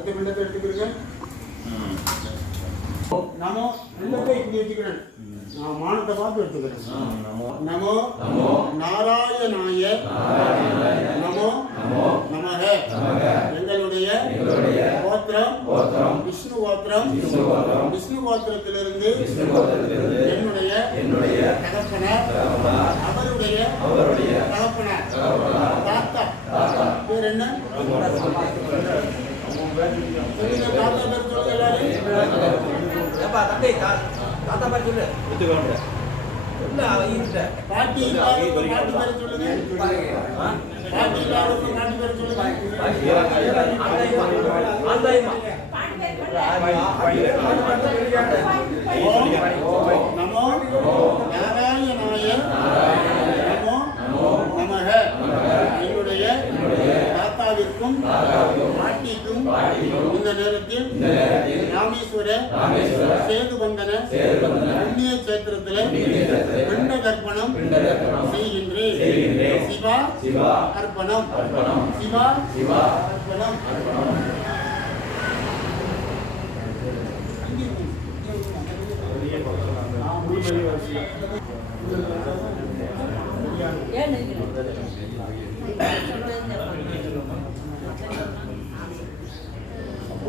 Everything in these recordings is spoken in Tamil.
அடுத்த பிண்டத்தை எடுத்துக்கிறீங்க. நமோ பிண்டத்தை இப்படி வச்சுக்கிறேன். நான் மானத்தை பார்த்து எடுத்துக்கிறேன். நமோ நாராயணாய நமோ நமக. எங்களுடைய கோத்திரம் விஷ்ணு கோத்திரம். விஷ்ணு கோத்திரத்திலிருந்து என்னுடைய தகப்பனார் அவருடைய தகப்பனார் தாத்தா பேர் என்ன? தாத்தா பேர் சொல்லுங்க எல்லாரும். பாட்டி பேர் சொல்லுங்க. பாட்டி பேர் சொல்லுங்க. நமோ நாராயணாய நமோ நமக. என்னுடைய தாத்தாவிற்கும் பாட்டிக்கும் இந்த நேரத்தில் ராமேஸ்வர சேதுபந்தன புண்ணிய சேத்திரத்தில் பிண்ட தர்ப்பணம் செய்கின்றேன். சிவா அர்ப்பணம். சிவா அர்ப்பணம்.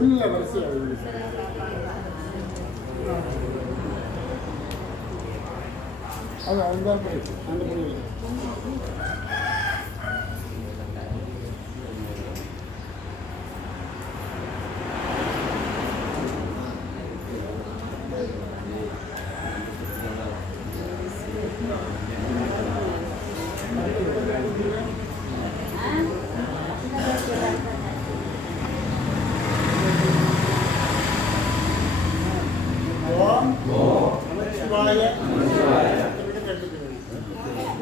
உள்ள வரிசை அது அதுதான் போயிடுச்சு. அந்த புரியுது.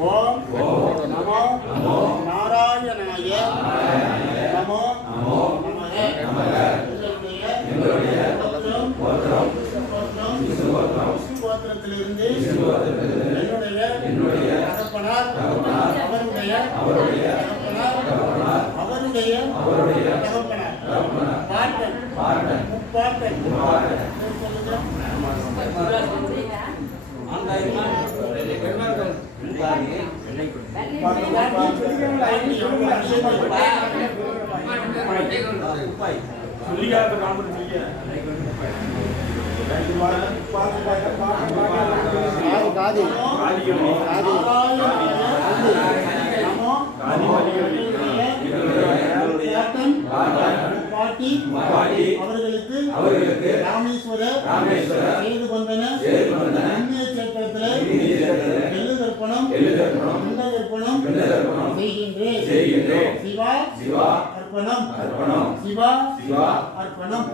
ஓம் நமோ நாராயணாய நமோ நமக. எங்களுடைய விஷ்ணு கோத்திரத்திலிருந்து என்னுடைய தகப்பனார் அவருடைய தகப்பனார் அவருடைய தகப்பனார் பாட்டன் முப்பாட்டன் அவர்களுக்கு ராமேஸ்வர சேதுபந்தன புண்ணிய சேத்திரத்தில் எள்ளு தர்ப்பணம் செய்கின்றேன். சிவா அர்ப்பணம். சிவா அர்ப்பணம்.